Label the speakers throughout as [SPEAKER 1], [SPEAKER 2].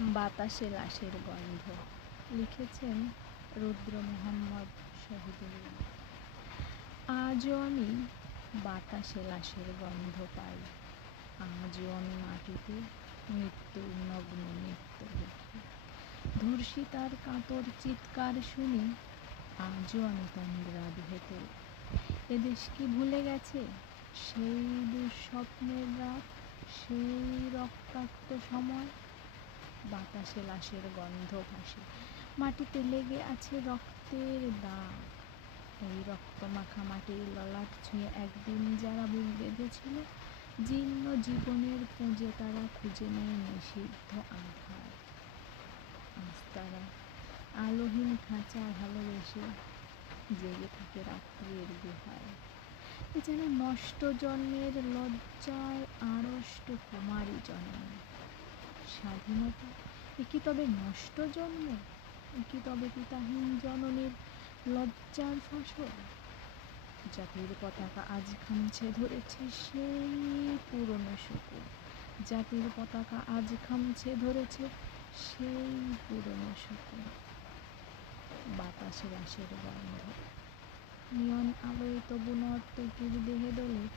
[SPEAKER 1] বাতাসে লাশের গন্ধ। লিখেছেন রুদ্র মোহাম্মদ শহীদুল্লাহ আজও আমি বাতাসে লাশের গন্ধ পাই। আজও আমি মাটিতে মৃত্যু, নগ্ন নৃত্য দেখি। ধর্ষিতার কাতর চিৎকার শুনি, আজও আমি তন্দ্রার ভেতর। এদেশ কি ভুলে গেছে? সেই দুঃস্বপ্নের রাত, সেই রক্তাক্ত সময় বাতাসে লাশের গন্ধ ভাসে। মাটিতে লেগে আছে রক্তের দাগ। ওই রক্তমাখা মাটির ললাট ছুঁয়ে একদিন যারা বুক বেঁধেছিল, জীর্ণ জীবনের পুঁজে তারা খুঁজে নেয় নিষিদ্ধ আধার। আজ তারা আলোহীন খাঁচা ভালোবেসে জেগে থাকে রাত্রির গুহায়। এ যেন নষ্ট জন্মের লজ্জায় আড়ষ্ট কুমারী জন্ম স্বাধীনতা? এ কি তবে নষ্ট জন্ম? এ কি তবে পিতাহীন জননীর লজ্জার ফসল? জাতির পতাকা আজ খামছে ধরেছে সেই পুরনো শুকুর। জাতির পতাকা আজ খামছে ধরেছে সেই পুরনো শুকুর। বাতাসে রাশের গন্ধ। নিয়ন আলোয় তবু নর্তকীর দেহে দোলে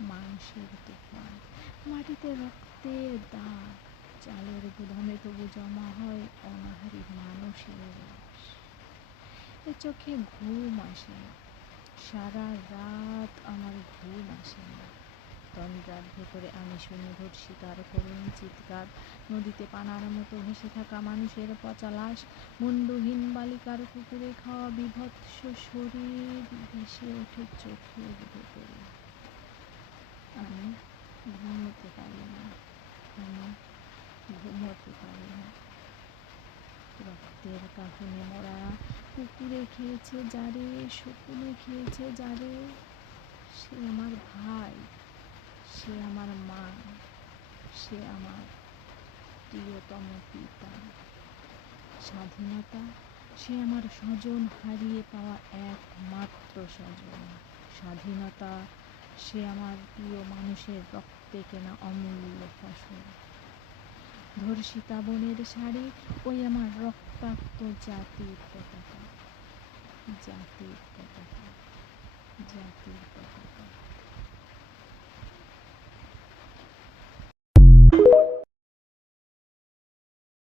[SPEAKER 1] মাংসের তুফান। মাটিতে রক্তের দাগ। চালের গুদামে তবু জমা হয় অনাহারী মানুষের লাশ। এ চোখে ঘুম আসে সারা রাত আমার ঘুম আসে না। তন্দ্রার ভেতরে আমি শুনি ধর্ষিতার করুণ চিৎকার, নদীতে পানার মতো ভেসে থাকা মানুষের পচা লাশ, মুন্ডহীন বালিকার কুকুরে খাওয়া বিভৎস শরীর ভেসে ওঠে চোখের ভেতরে। আমি ঘুমোতে পারি না। আমি ঘুমোতে পারি না রক্তের কাহিনী মরা। কুকুরে খেয়েছে, যারে শকুনে খেয়েছে, যারে সে আমার ভাই, সে আমার মা, সে আমার প্রিয়তম পিতা। স্বাধীনতা, সে আমার স্বজন, হারিয়ে পাওয়া একমাত্র স্বজন। স্বাধীনতা, সে আমার প্রিয় মানুষের রক্তে কেনা অমূল্য ফসল। ধর্ষিতা বনের শাড়ি ওই আমার রক্তাক্ত জাতির পতাকা। জাতির পতাকা। জাতির পতাকা।